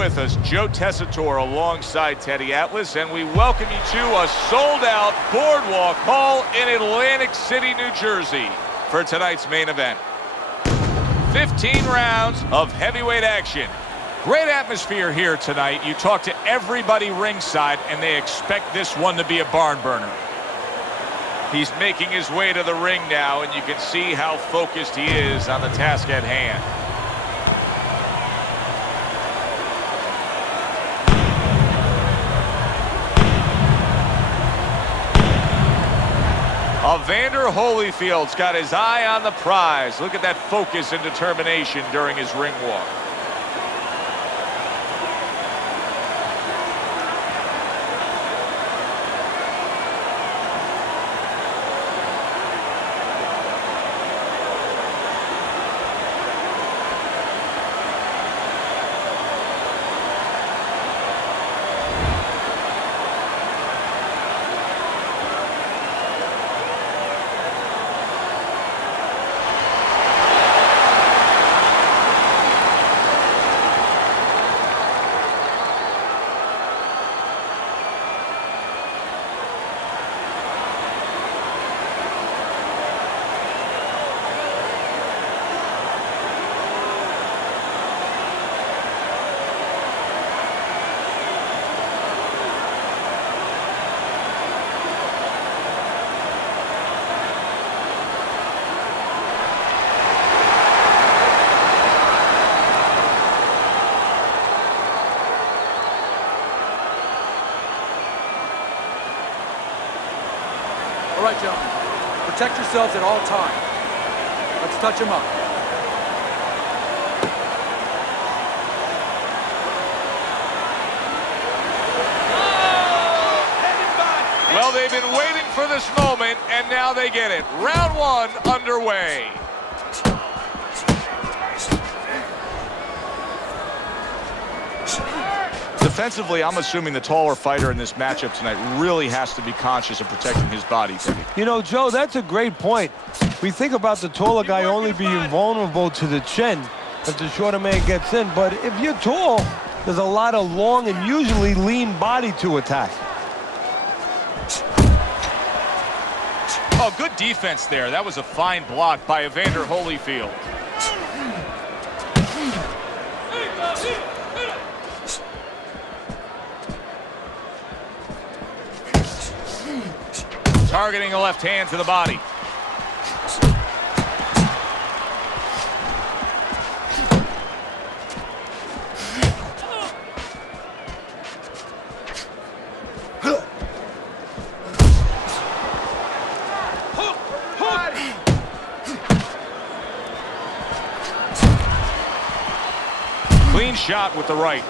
with us. Joe Tessitore alongside Teddy Atlas, and we welcome you to a sold-out Boardwalk Hall in Atlantic City, New Jersey for tonight's main event. 15 rounds of heavyweight action. Great atmosphere here tonight. You talk to everybody ringside, and they expect this one to be a barn burner. He's making his way to the ring now, and you can see how focused he is on the task at hand. Evander Holyfield's got his eye on the prize. Look at that focus and determination during his ring walk. All right, gentlemen, protect yourselves at all times. Let's touch him up. Well, they've been waiting for this moment, and now they get it. Round one underway. Defensively, I'm assuming the taller fighter in this matchup tonight really has to be conscious of protecting his body, Teddy. You know, Joe, that's a great point. We think about the taller guy only being vulnerable to the chin if the shorter man gets in, but if you're tall, there's a lot of long and usually lean body to attack. Oh, good defense there. That was a fine block by Evander Holyfield. Targeting a left hand to the body. Clean shot with the right.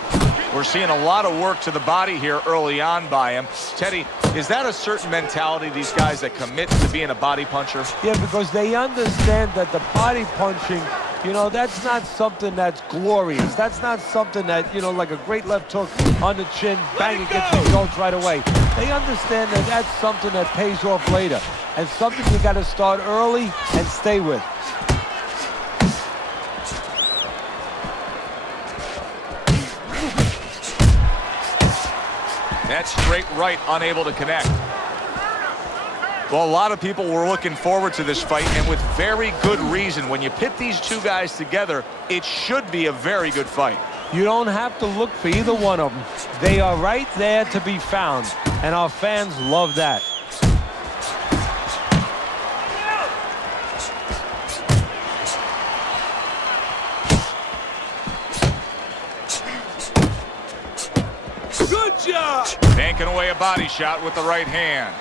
We're seeing a lot of work to the body here early on by him. Teddy, is that a certain mentality, these guys that commit to being a body puncher? Yeah, because they understand that the body punching, you know, that's not something that's glorious. That's not something that, you know, like a great left hook on the chin, bang, it gets results right away. They understand that that's something that pays off later and something you got to start early and stay with. That straight right, unable to connect. Well, a lot of people were looking forward to this fight, and with very good reason. When you pit these two guys together, it should be a very good fight. You don't have to look for either one of them. They are right there to be found, and our fans love that. Good job! Banking away a body shot with the right hand.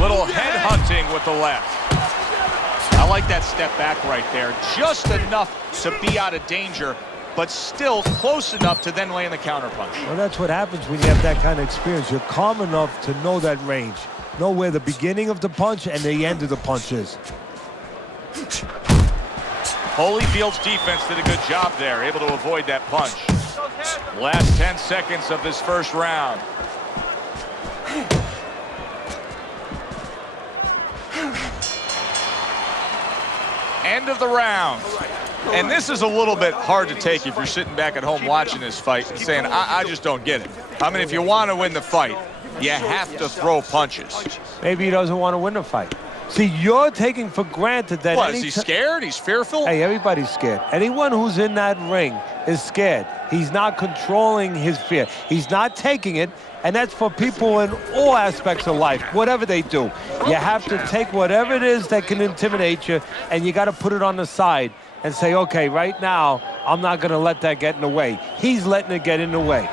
Little head hunting with the left. I like that step back right there. Just enough to be out of danger, but still close enough to then land the counterpunch. Well, that's what happens when you have that kind of experience. You're calm enough to know that range. Know where the beginning of the punch and the end of the punch is. Holyfield's defense did a good job there, able to avoid that punch. Last 10 seconds of this first round. end of the round. And this is a little bit hard to take if you're sitting back at home watching this fight and saying, I just don't get it. I mean, if you want to win the fight, you have to throw punches. Maybe he doesn't want to win the fight. See, you're taking for granted that... What, is he scared? He's fearful? Hey, everybody's scared. Anyone who's in that ring is scared. He's not controlling his fear. He's not taking it, and that's for people in all aspects of life, whatever they do. You have to take whatever it is that can intimidate you, and you got to put it on the side and say, okay, right now, I'm not going to let that get in the way. He's letting it get in the way.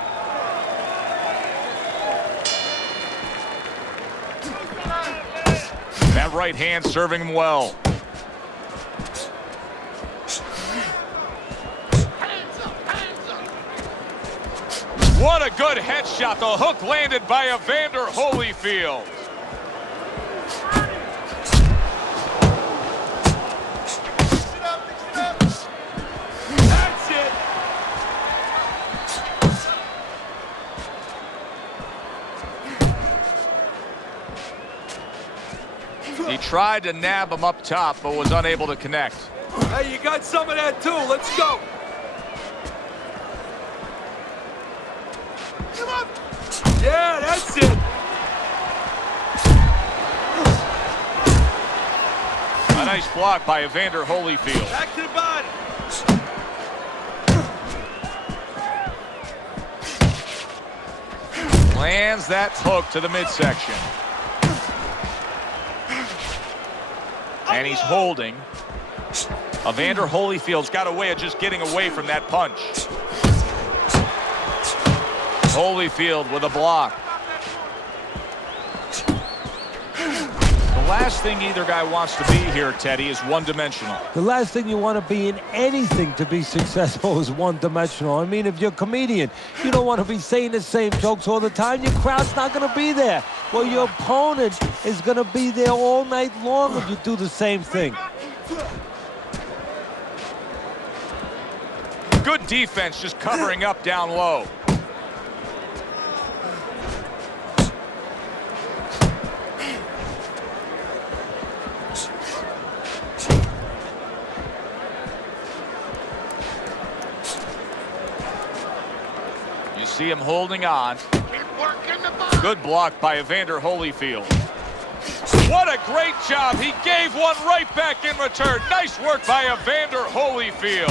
That right hand serving him well. What a good headshot. The hook landed by Evander Holyfield. That's it. He tried to nab him up top, but was unable to connect. Hey, you got some of that too. Let's go. Yeah, that's it. A nice block by Evander Holyfield. Back to the body. Lands that hook to the midsection. And he's holding. Evander Holyfield's got a way of just getting away from that punch. Holyfield with a block. The last thing either guy wants to be here, Teddy, is one-dimensional. The last thing you want to be in anything to be successful is one-dimensional. I mean, if you're a comedian, you don't want to be saying the same jokes all the time. Your crowd's not going to be there. Well, your opponent is going to be there all night long if you do the same thing. Good defense, just covering up down low. You see him holding on. Good block by Evander Holyfield. What a great job. He gave one right back in return. Nice work by Evander Holyfield.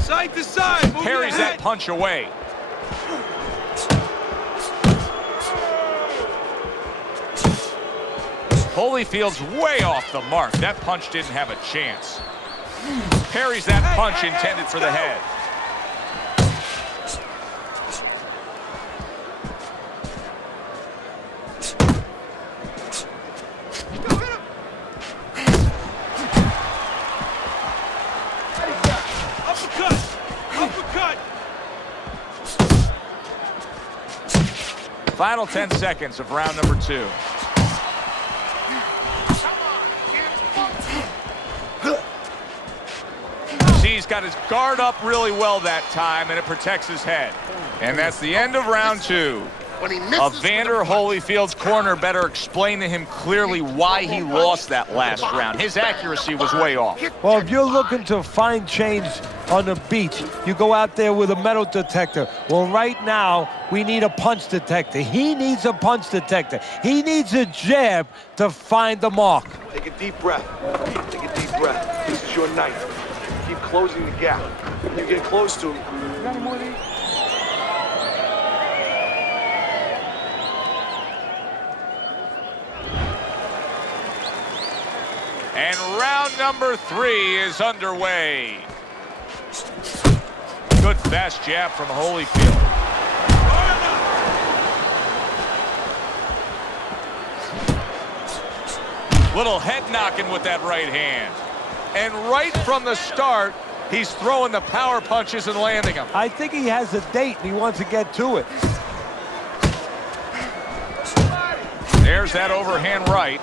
Side to side. Parries that punch away. Holyfield's way off the mark. That punch didn't have a chance. Parries that punch intended for the head. Final 10 seconds of round number 2. See, he's got his guard up really well that time, and it protects his head. And that's the end of round 2. Evander Holyfield's corner better explain to him clearly why he lost that last round. His accuracy was way off. Well, if you're looking to find change on the beach, you go out there with a metal detector. Well, right now, we need a punch detector. He needs a punch detector. He needs a jab to find the mark. Take a deep breath. Take a deep breath. This is your night. Keep closing the gap. You get close to him. You got any more of these? And round number 3 is underway. Good fast jab from Holyfield. Little head knocking with that right hand. And right from the start, he's throwing the power punches and landing them. I think he has a date and he wants to get to it. There's that overhand right.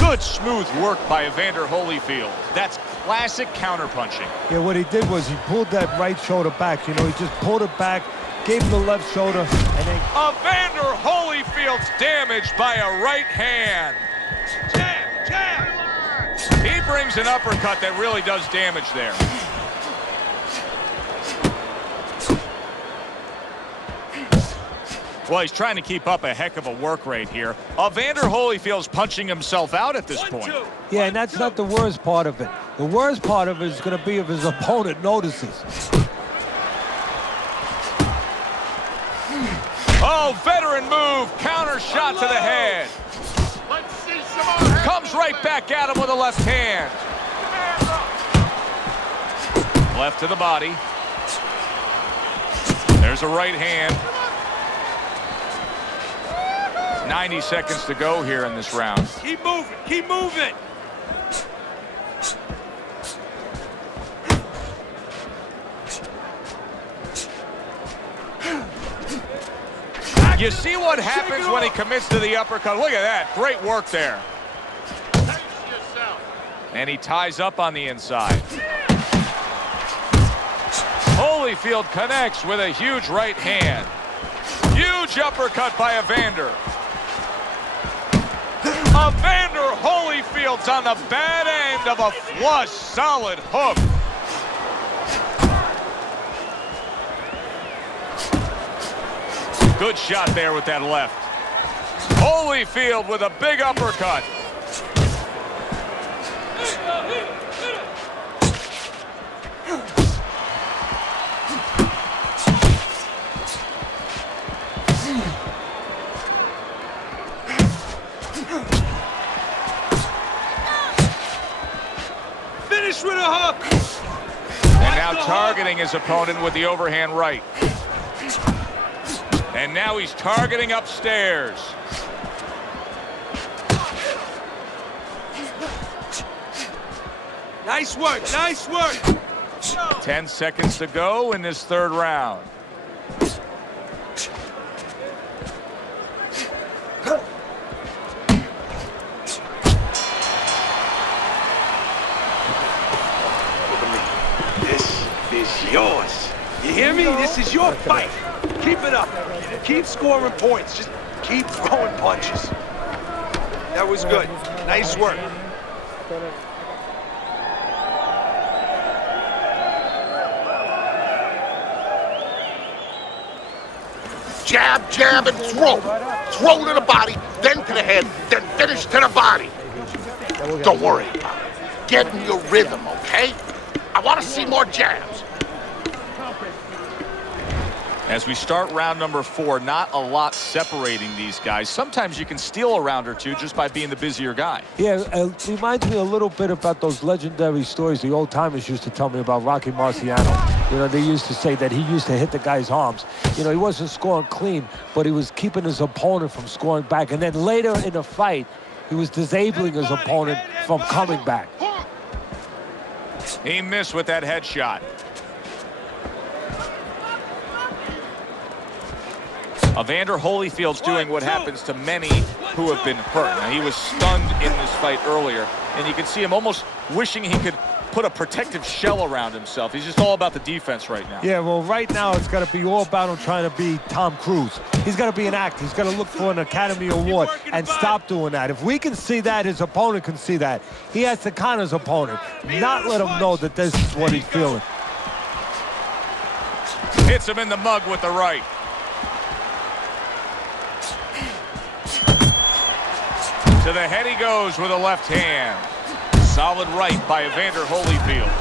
Good smooth work by Evander Holyfield. That's classic counterpunching. Yeah, what he did was he pulled that right shoulder back. You know, he just pulled it back, gave him the left shoulder, and then... Evander Holyfield's damaged by a right hand. Jab, jab. He brings an uppercut that really does damage there. Well, he's trying to keep up a heck of a work rate here. Evander Holyfield's punching himself out at this point. Yeah, and that's not the worst part of it. The worst part of it is going to be if his opponent notices. Oh, veteran move. Counter shot to the head. Let's see some more. Comes right back at him with a left hand. Left to the body. There's a right hand. 90 seconds to go here in this round. Keep moving, keep moving. You see what happens when he commits to the uppercut. Look at that. Great work there. Pace yourself. And he ties up on the inside. Holyfield connects with a huge right hand. Huge uppercut by Evander. Evander Holyfield's on the bad end of a flush, solid hook. Good shot there with that left. Holyfield with a big uppercut. Finish with a hook. And now targeting his opponent with the overhand right. And now he's targeting upstairs. Nice work, nice work. 10 seconds to go in this third round. This is yours. You hear me? This is your fight. Keep it up. Keep scoring points. Just keep throwing punches. That was good. Nice work. Jab, jab, and throw. Throw to the body, then to the head, then finish to the body. Don't worry about it. Get in your rhythm, okay? I want to see more jabs. As we start round number 4, not a lot separating these guys. Sometimes you can steal a round or two just by being the busier guy. Yeah, it reminds me a little bit about those legendary stories the old-timers used to tell me about Rocky Marciano. You know, they used to say that he used to hit the guy's arms. You know, he wasn't scoring clean, but he was keeping his opponent from scoring back. And then later in the fight, he was disabling his opponent from coming back. He missed with that headshot. Evander Holyfield's doing what happens to many who have been hurt. Now, he was stunned in this fight earlier, and you can see him almost wishing he could put a protective shell around himself. He's just all about the defense right now. Yeah, well, right now it's got to be all about him trying to be Tom Cruise. He's got to be an actor. He's got to look for an Academy Award and stop doing that. If we can see that, his opponent can see that. He has to con his opponent, not let him know that this is what he's feeling. Hits him in the mug with the right. To the head he goes with a left hand. Solid right by Evander Holyfield.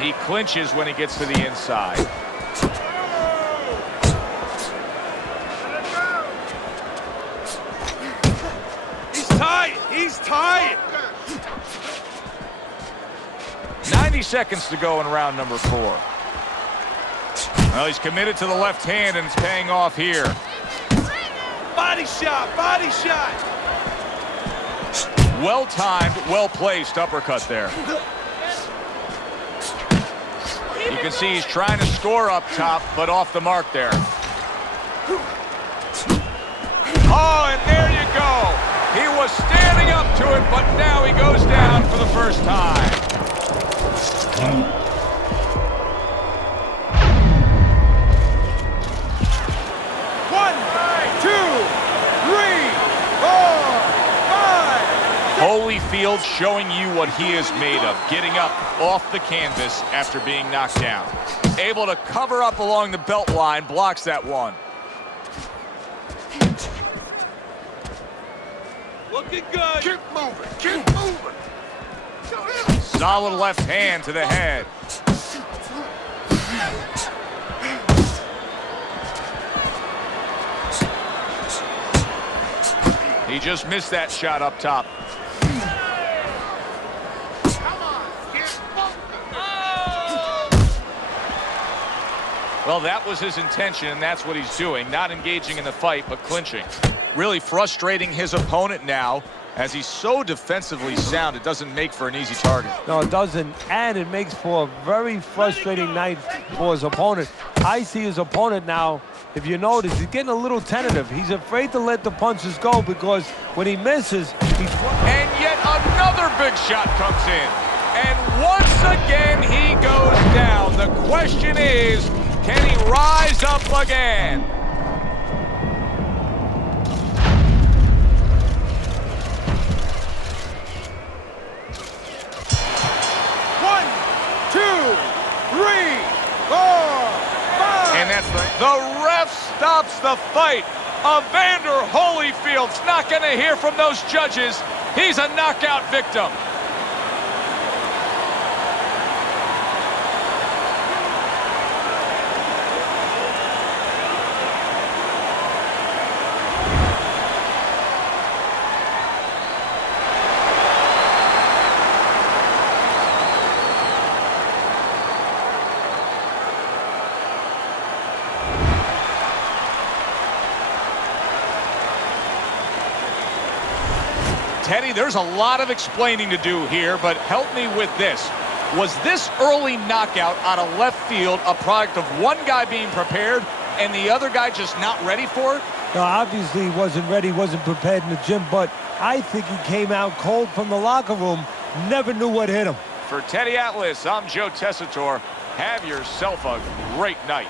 He clinches when he gets to the inside. He's tired. He's tired. 90 seconds to go in round number 4. Well, he's committed to the left hand, and it's paying off here. Body shot, body shot. Well-timed, well-placed uppercut there. You can see he's trying to score up top, but off the mark there. Oh, and there you go. He was standing up to it, but now he goes down for the first time. Holyfield showing you what he is made of, getting up off the canvas after being knocked down. Able to cover up along the belt line, blocks that one. Looking good. Keep moving. Keep moving. Solid left hand to the head. He just missed that shot up top. Well, that was his intention, and that's what he's doing. Not engaging in the fight, but clinching. Really frustrating his opponent now, as he's so defensively sound, it doesn't make for an easy target. No, it doesn't, and it makes for a very frustrating night for his opponent. I see his opponent now, if you notice, he's getting a little tentative. He's afraid to let the punches go because when he misses, he's... And yet another big shot comes in. And once again, he goes down. The question is, can he rise up again? 1, 2, 3, 4, 5. And that's the ref stops the fight. Evander Holyfield's not going to hear from those judges. He's a knockout victim. Teddy, there's a lot of explaining to do here, but help me with this. Was this early knockout out of left field a product of one guy being prepared and the other guy just not ready for it? No, obviously he wasn't ready, wasn't prepared in the gym, but I think he came out cold from the locker room, never knew what hit him. For Teddy Atlas, I'm Joe Tessitore. Have yourself a great night.